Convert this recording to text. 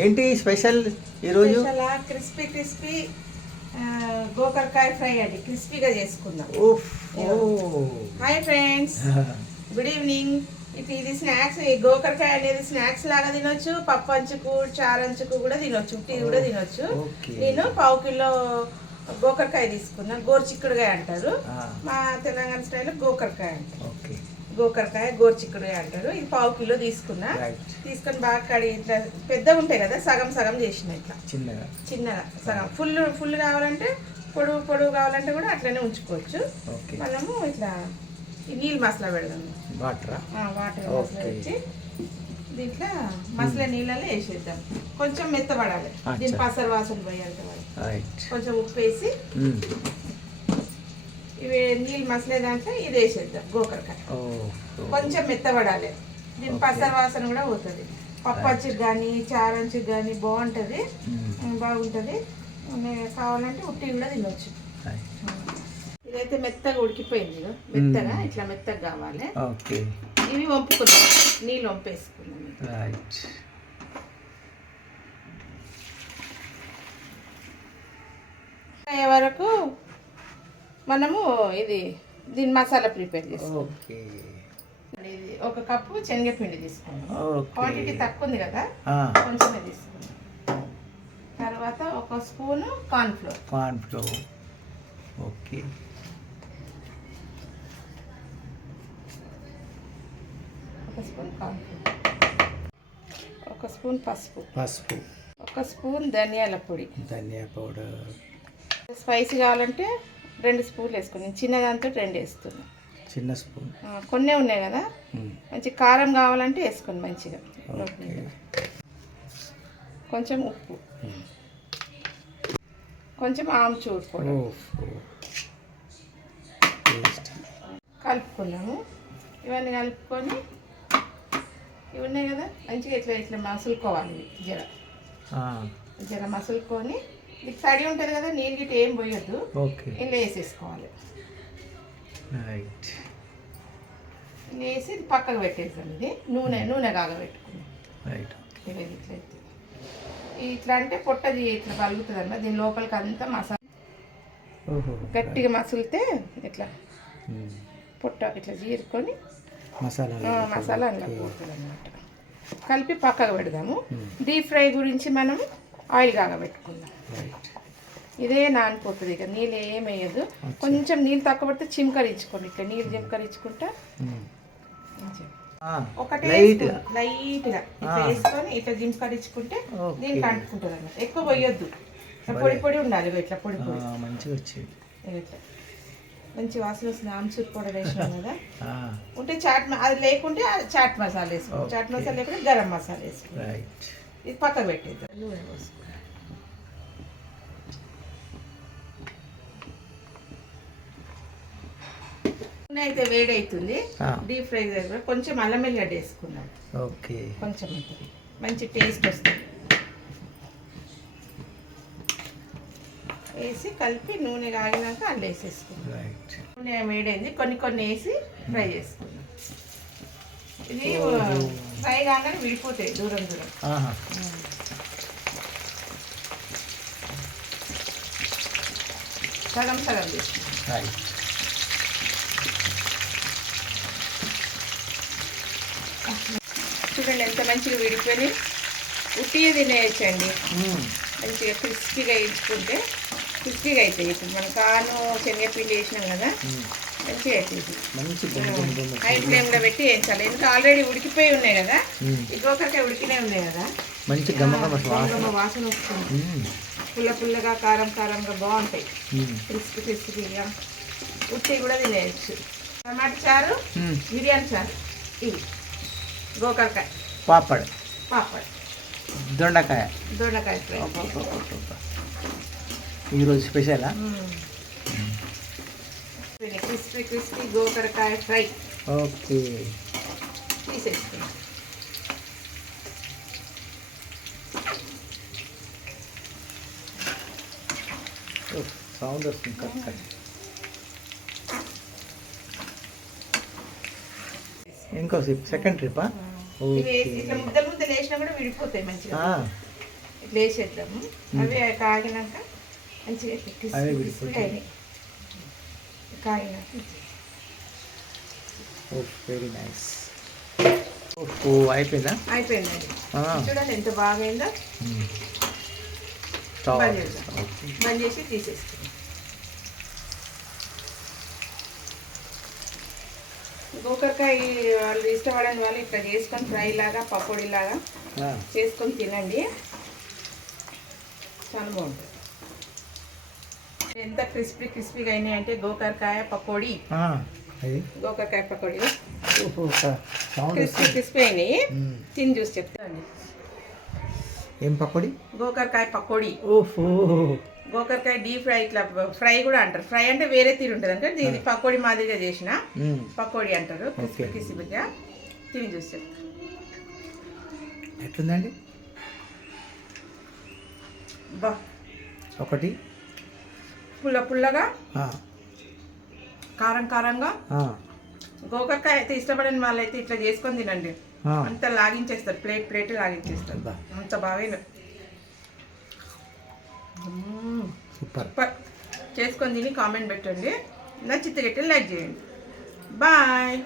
ఏంటి? స్పెషల్ ఈరోజు? Crispy crispy గోకరకాయ ఫ్రై అండి. క్రిస్పీగా చేసుకుందాం. Hi friends. Good evening. ఇటు ఇది స్నాక్స్ ఈ గోకరకాయ అనేది స్నాక్స్ లాగా తినొచ్చు. పప్పు అంచుకు చారంచుకు కూడా తినొచ్చు. ఉట్టి కూడా తినొచ్చు. నేను పావు కిలో గోకరకాయ తీసుకున్నా. గోరుచిక్కుడుకాయ అంటారు. Ah. మా తెలంగాణ స్టైల్లో గోకరకాయ అంటారు. గోకరకాయ గోరుచిక్కుడుకాయ అంటారు. ఇది పావు కిలో తీసుకున్నా. తీసుకొని బాగా కడిగి ఇట్లా పెద్దగా ఉంటాయి కదా సగం సగం చేసిన ఇట్లా. చిన్నగా. చిన్నగా సగం. ఫుల్ ఫుల్ కావాలంటే పొడుగు పొడుగు కావాలంటే కూడా అట్లనే ఉంచుకోవచ్చు. మనము ఇట్లా నీళ్ళు మసాలా పెడదాము వాటరా? వాటర్ మసాలా. పెట్టి దీంట్లో మసాలా నీళ్ళలో వేసేద్దాం. కొంచెం మెత్తపడాలి. దీని పసరు వాసన పోయేంత రైట్ కొంచెం ఉప్పు వేసి ఇవి నీళ్ళు మసలే దాంట్లో ఇది వేసేద్దాం గోకరకాయ. కొంచెం మెత్తపడాలి దీని. పసరు వాసన కూడా పోతుంది. పప్పు అచ్చుకు కానీ చారంచుకు కానీ బాగుంటుంది. బాగుంటుంది. కావాలంటే ఉట్టి కూడా తినొచ్చు. ఇదైతే మెత్తగా ఉడికిపోయింది. మెత్తగా ఇట్లా మెత్తగా కావాలి. ఇవి వంపుకుందాం. నీళ్ళు వంపేసుకుందాం రైట్. వరకు మనము ఇది దీని మసాలా ప్రిపేర్ ఓకే. ఇది ఒక కప్పు శనగపిండి తీసుకుందాం ఓకే. క్వాంటిటీ తక్కువ ఉంది కదా కొంచెమే తీసుకుందాం తర్వాత ఒక spoon cornflour. Corn flour okay. ఒక స్పూన్ కార్న్ఫ్లోర్. ఒక స్పూన్ పసుపు. పసుపు. ఒక స్పూన్ ధనియాల పొడి. ధనియా పౌడర్. స్పైసీ కావాలంటే రెండు స్పూన్లు వేసుకుని నేను చిన్న దాంతో రెండు వేస్తున్నాను చిన్న స్పూన్. కొన్నే ఉన్నాయి కదా? మంచి కారం కావాలంటే వేసుకోండి మంచిగా. కొంచెం ఉప్పు. కొంచెం ఆమ్చూర్ పొడి కలుపుకున్నాము. ఇవన్నీ కలుపుకొని ఇవి ఉన్నాయి కదా? మంచిగా ఇట్లా ఇట్లా మసులుకోవాలి. జర. జర మసులుకొని ఇది తడి ఉంటుంది కదా నీళ్ళు గిట్ట ఏం పోయొద్దు. ఇలా వేసేసుకోవాలి. వేసి పక్కకు పెట్టేసాం ఇది. నూనె నూనె కాగబెట్టుకున్నాం రైట్. ఇలా ఇట్లా ఎత్తి. ఇట్లా అంటే పొట్టది ఇట్లా కలుగుతుంది అన్నమాట దీని లోపలికి అంతా మసాలా గట్టిగా మసులితే ఇట్లా. పొట్ట ఇట్లా చీరుకొని మసాలా మసాలా అందులో పోతుంది అనమాట కలిపి పక్కకు పెడదాము. డీప్ ఫ్రై గురించి మనం ఆయిల్ కాగబెట్టుకుందాం. ఇదే నానిపోతుంది ఇక నీళ్ళు ఏం వేయదు కొంచెం నీళ్ళు తక్కువ పడితే చిమ్కరించుకోండి ఇట్లా నీళ్ళు చిమ్కరించుకుంటా. ఒకటే లైట్గా ఇట్లా వేసుకొని ఇట్లా. దీనికి అంటుకుంటుంది అన్నమాట. ఎక్కువ పోయొద్దు. ఇట్లా పొడి పొడి ఉండాలి ఇట్లా పొడి పొడి. మంచిగా వచ్చింది. ఇగో ఇట్లా. మంచి వాసన వస్తుంది ఆమ్చూర్ పౌడర్ వేసినాం కదా. ఆ, ఉంటే చాట్ అది లేకుంటే చాట్ మసాలా వేసుకో. చాట్ మసాలా లేకుంటే గరం మసాలా వేసుకో. రైట్. ఇది పక్కకు పెట్టేద్దాం. నూనె పోసుకో నూనె అయితే వేడి అవుతుంది ఆ. డీప్ ఫ్రై దగ్గర కొంచెం అల్లం వేసుకున్నాం ఓకే. కొంచెం మంచి టేస్ట్ వస్తుంది. వేసి కలిపి నూనె కాగినాక వేసేసుకున్నాం రైట్ నూనె వేడైంది. కొన్ని కొన్ని వేసి ఫ్రై చేసుకున్నాం ఇది ఫ్రై కాగానే విడిపోతాయి దూరం దూరం. సగం సగం తీసుకున్నాం రైట్ చూడండి ఎంత మంచిగా విడిపోయి ఉట్టిగా తినేయచ్చండి. మంచిగా క్రిస్పీగా వేయించుకుంటే క్రిస్పీగా అవుతాయి ఇప్పుడు మనం కాను శనగపిండి వేసినాం కదా. మంచి. హై ఫ్లేమ్లో పెట్టి వేయించాలి ఎందుకంటే ఆల్రెడీ ఉడికిపోయి ఉన్నాయి కదా. మ్మ్. ఇంకొకరికే ఉడికినే ఉన్నాయి కదా. మంచి గమ్మ వాసన. వస్తుంది. పుల్ల పుల్లగా కారం కారంగా బాగుంటాయి. క్రిస్పీ క్రిస్పీగా ఉట్టి కూడా తినేయచ్చు. టమాటా చారు. బిర్యానీ చారు ఇవి గోకరకాయ. పాపడ్. పాపడ్. దొండకాయ. దొండకాయ ఈరోజు స్పెషలా? క్రిస్పీ క్రిస్పీ గోకరకాయ ఫ్రై. ఓకే. తీసేసుకున్నాం సౌండ్ వస్తుంది కట్ కట్. ఇంకో సెకండ్ ట్రిప్పా ఇట్లా ముద్దలు ముద్దలు వేసిన కూడా విడిపోతాయి మంచిగా. ఇట్లా వేసేద్దాము. అవి కాగినాక మంచిగా అవే విడిపోతాయి. ఓ వెరీ నైస్ ఓ అయిపోయిందా? అయిపోయిందండి చూడండి ఎంత బాగా అయిందో. స్టవ్ బంద్ చేసి తీసేసుకుందాం. గోకరకాయ వాళ్ళు ఇష్టపడని వాళ్ళు ఇట్లా చేసుకొని ఫ్రై లాగా పకోడీ లాగా చేసుకొని తినండి. చాలా బాగుంటుంది. ఎంత క్రిస్పీ క్రిస్పీగా అయినాయి అంటే గోకరకాయ పకోడీ. గోకరకాయ పకోడీ. క్రిస్పీ క్రిస్పీ అయినాయి. తిని చూసి చెప్తాండి ఏం పకోడి? గోకరకాయ పకోడీ. ఓహో. గోకరకాయ డీప్ ఫ్రై ఇట్లా ఫ్రై కూడా అంటారు. ఫ్రై అంటే వేరే తీరు ఉంటుంది అంటే ఇది పకోడీ మాదిరిగా చేసిన. పకోడీ అంటారు. క్రిస్పీ. క్రిస్పీగా తిని చూసి చెప్తా. ఎట్లుందండి? బా. ఒకటి. పుల్ల పుల్లగా కారం కారంగా. గోకరకాయ అయితే ఇష్టపడని వాళ్ళైతే ఇట్లా చేసుకొని తినండి. అంత లాగించేస్తారు ప్లేట్ ప్లేట్ లాగించేస్తారు. అంత బాగా సూపర్. సూపర్ చేసుకొని తిని కామెంట్ పెట్టండి. నచ్చితే గట్టి లైక్ చేయండి. బాయ్.